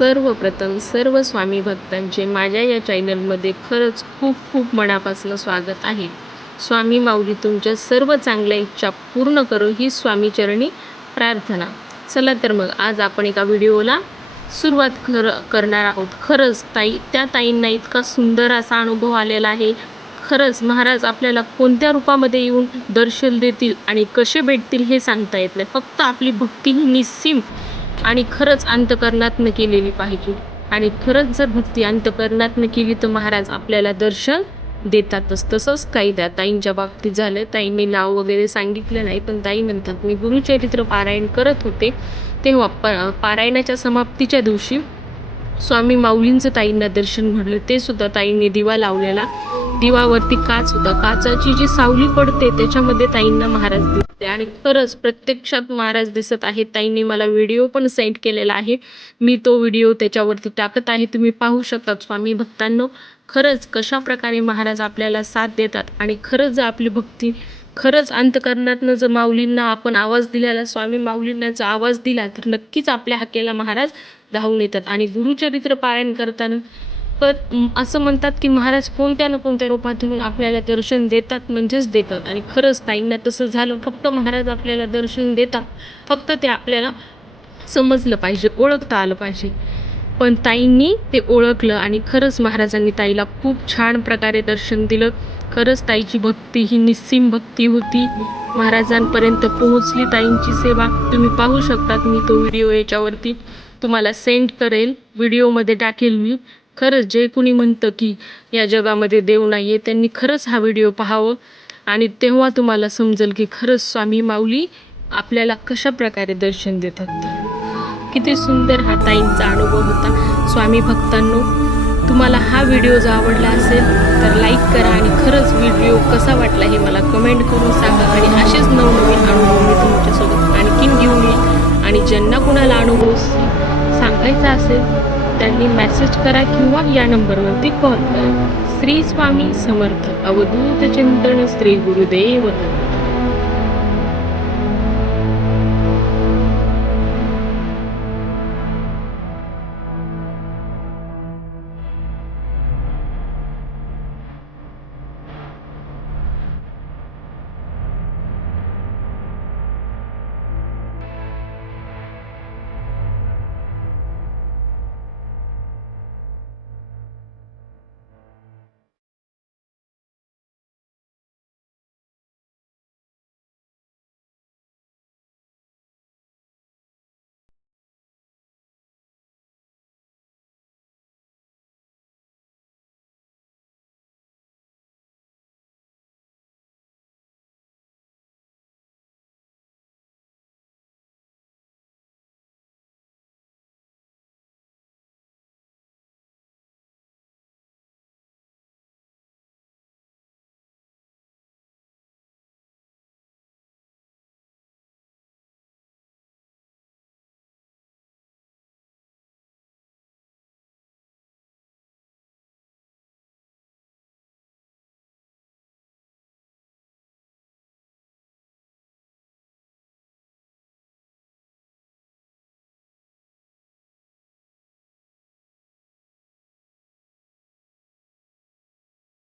सर्वप्रथम सर्व स्वामी भक्तांचे माझ्या या चॅनलमध्ये खरंच खूप खूप मनापासून स्वागत आहे. स्वामी माऊली तुमच्या सर्व चांगल्या इच्छा पूर्ण करो ही स्वामीचरणी प्रार्थना. चला तर मग आज आपण एका व्हिडिओला सुरुवात कर करणार आहोत. खरंच ताई त्या ताईंना इतका सुंदर असा अनुभव आलेला आहे. खरंच महाराज आपल्याला कोणत्या रूपामध्ये येऊन दर्शन देतील आणि कसे भेटतील हे सांगता येत नाही. फक्त आपली भक्ती ही निस्सीम आणि खरंच अंतकरणातनं केलेली पाहिजे. आणि खरंच जर भक्ती अंतकरणातनं केली तर महाराज आपल्याला दर्शन देतातच. तसंच काही त्या ताईंच्या बाबतीत झालं. ताईंनी नाव वगैरे सांगितलं नाही पण ताई म्हणतात मी गुरुचरित्र पारायण करत होते. तेव्हा प पारायणाच्या समाप्तीच्या दिवशी स्वामी माऊलींचं ताईंना दर्शन घडलं. ते सुद्धा ताईंनी दिवा लावलेला. दिवावरती काच होता. काचाची जी सावली पडते त्याच्यामध्ये ताईंना महाराज दिसते आणि खरंच प्रत्यक्षात महाराज दिसत आहेत. ताईंनी मला व्हिडिओ पण सेंड केलेला आहे. मी तो व्हिडिओ त्याच्यावरती टाकत आहे. तुम्ही पाहू शकता स्वामी भक्तांनो. खरंच कशा प्रकारे महाराज आपल्याला साथ देतात आणि खरंच जर आपली भक्ती खरंच अंतकरणातनं जर माऊलींना आपण आवाज दिलेला स्वामी माऊलींना जर आवाज दिला तर नक्कीच आपल्या हाकेला महाराज धावून येतात. आणि गुरुचरित्र पारायण करताना परत असं म्हणतात की महाराज कोणत्या ना कोणत्या रूपातून आपल्याला दर्शन देतात म्हणजेच देतात. आणि खरंच ताईंना तसं झालं फक्त महाराज आपल्याला दर्शन देतात. फक्त ते आपल्याला समजलं पाहिजे ओळखता आलं पाहिजे. पण ताईंनी ते ओळखलं आणि खरंच महाराजांनी ताईला खूप छान प्रकारे दर्शन दिलं. खरंच ताईची भक्ती ही निस्सीम भक्ती होती. महाराजांपर्यंत पोहोचली ताईंची सेवा. तुम्ही पाहू शकतात मी तो व्हिडिओ याच्यावरती. तुम्हाला सेंड करेल. व्हिडिओमध्ये टाकेल मी. खरंच जे कुणी म्हणतं की या जगामध्ये देव नाही आहे त्यांनी खरंच हा व्हिडिओ पाहावं. आणि तेव्हा तुम्हाला समजेल की खरंच स्वामी माऊली आपल्याला कशा प्रकारे दर्शन देतात. किती सुंदर हा ताईंचा अनुभव होता. स्वामी भक्तांनो तुम्हाला हा व्हिडिओ जर आवडला असेल तर लाईक करा आणि खरंच व्हिडिओ कसा वाटला हे मला कमेंट करून सांगा. आणि असेच नवनवीन अनुभव मी तुमच्यासोबत आणखीन घेऊन येईल. आणि ज्यांना कुणाला अनुभव सांगायचा असेल त्यांनी मेसेज करा किंवा या नंबरवरती कॉल करा. श्री स्वामी समर्थ. अवधूत चिंतन श्री गुरुदेव